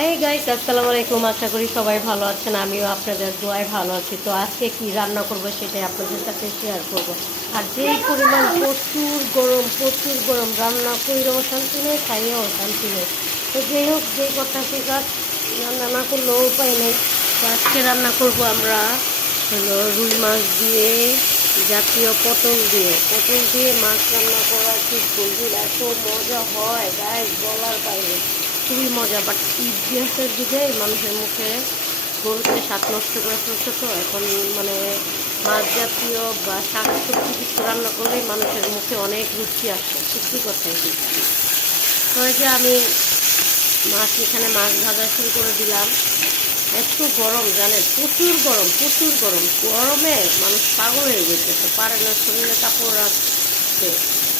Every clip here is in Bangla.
হ্যাঁ গাইস, আসসালামু আলাইকুম। আশা করি সবাই ভালো আছেন, আমিও আপনাদের দোয়ায় ভালো আছি। তো আজকে কি রান্না করব সেটাই আপনাদের সাথে শেয়ার করব। আর যেই পরিমাণ প্রচুর গরম, রান্না করেও শান্তি নেই, খাইয়েও শান্তি নেই। তো যাই হোক, যেই কথা সে কাজ, রান্না না করলেও উপায় নেই। তো আজকে রান্না করব আমরা হলো রুই মাছ দিয়ে, জাতীয় পটল দিয়ে মাছ রান্না করা ঠিক বলবি, এত মজা হয় গাইস বলার বাইরে, খুবই মজা। বাট ইতিহাসের যুগে মানুষের মুখে গরুতে স্বাদ নষ্ট করে ফেলছে। তো এখন মানে মাছ জাতীয় বা শাক সবজি কিছু রান্না করলেই মানুষের মুখে অনেক রুচি আসে, সত্যি কথাই দিচ্ছি। তো এই যে আমি এখানে মাছ ভাজা শুরু করে দিলাম। এত গরম জানেন, প্রচুর গরম, গরমে মানুষ পাগল হয়ে যেতেছে, পারে না শরীরে কাপড় রাখতে,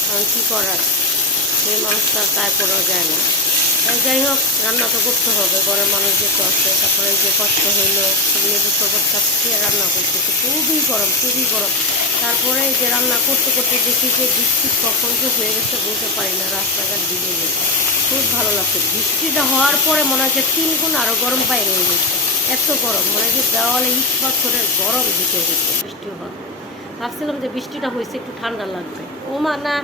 কারণ কী করার, সেই মানুষটা তাই করা যায় না। যাই হোক, রান্না তো করতে হবে, ঘরের মানুষ যেতে আসে, তারপরে যে কষ্ট হইলো লেবু শরবতটা খেয়ে রান্না করতেছে, খুবই গরম। তারপরে যে রান্না করতে করতে দেখি যে বৃষ্টি কখন যে হয়ে গেছে বলতে পারি না, রাস্তাঘাট ভিজে গেছে, খুব ভালো লাগছে। বৃষ্টিটা হওয়ার পরে মনে হয় যে 3 গুণ আরও গরম বাইরে হয়ে গেছে, এত গরম, মনে হয় যে দেওয়ালে ইট পাথরের গরম ঢুকে গেছে বৃষ্টি হওয়ার। ভাবছিলাম যে বৃষ্টিটা হয়েছে একটু ঠান্ডা লাগবে, ও মা না,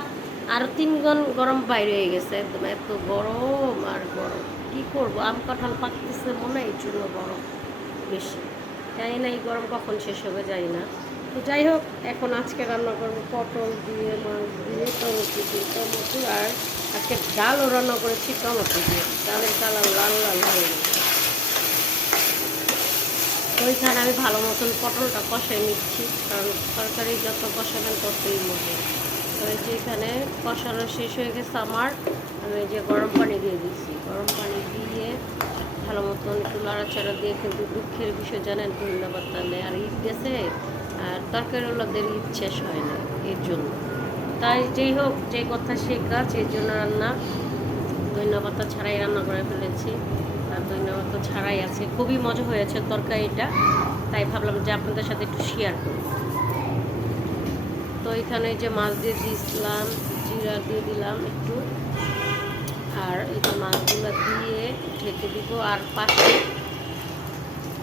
আরও 3 গুণ গরম বাইরে হয়ে গেছে, একদম এত গরম আর গরম। কী করবো, আম কাঁঠাল পাকতেছে মনে হয়, এই জন্য গরম বেশি। জানি না এই গরম কখন শেষ হবে, জানি না। তো যাই হোক, এখন আজকে রান্না করবো পটল দিয়ে, মাছ দিয়ে, টমেটো আর আজকে ডালও রান্না করেছি টমেটো দিয়ে। ডালের কালার লাল লাল হয়ে গেছে। তো ওইখানে আমি ভালো মতন পটলটা কষাই নিচ্ছি, কারণ তরকারি যত কষাবেন ততই মজা। তো এই যে এখানে কষানো শেষ হয়ে গেছে আমার, আমি যে গরম পানি দিয়ে দিচ্ছি, গরম পানি দিয়ে ভালো মতন একটু নাড়াচাড়া দিয়ে, কিন্তু দুঃখের বিষয় জানেন, ধন্যবাদ তাহলে আর ঈদ গেছে, আর তরকারিওয়ালাদের ঈদ শেষ হয় না, এর জন্য। তাই যেই হোক, যে কথা সে কাজ, এর জন্য রান্না ধন্যবাদ ছাড়াই রান্না করে ফেলেছি। আর ধন্যবাদ ছাড়াই আছে, খুবই মজা হয়েছে তরকারিটা, তাই ভাবলাম যে আপনাদের সাথে একটু শেয়ার করি। তো এখানে যে মাছ দিয়ে দিয়েছিলাম, জিরা দিয়ে দিলাম একটু, আর এই যে মাছগুলো দিয়ে ঢেকে দিব। আর পাশে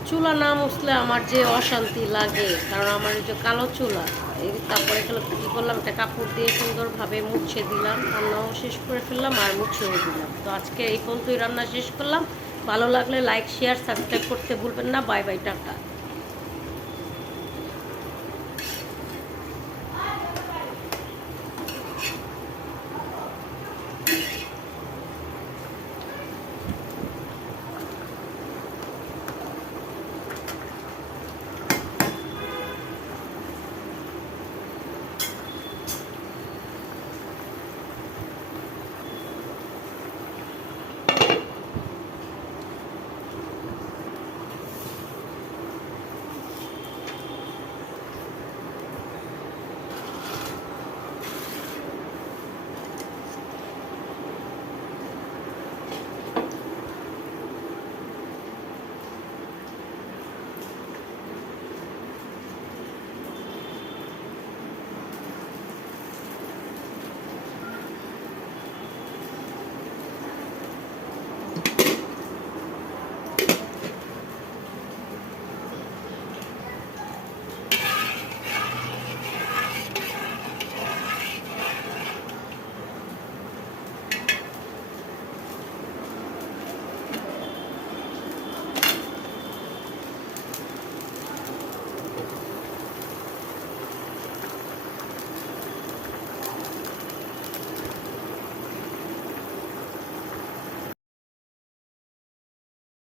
চুলা না মুছলে আমার যে অশান্তি লাগে, কারণ আমার এই যে কালো চুলা, এই তারপরে কী করলাম, একটা কাপড় দিয়ে সুন্দরভাবে মুছে দিলাম, রান্নাও শেষ করে ফেললাম আর মুছেও দিলাম। তো আজকে এই পর্যন্তই রান্না শেষ করলাম। ভালো লাগলে লাইক, শেয়ার, সাবস্ক্রাইব করতে ভুলবেন না। Bye bye, tata.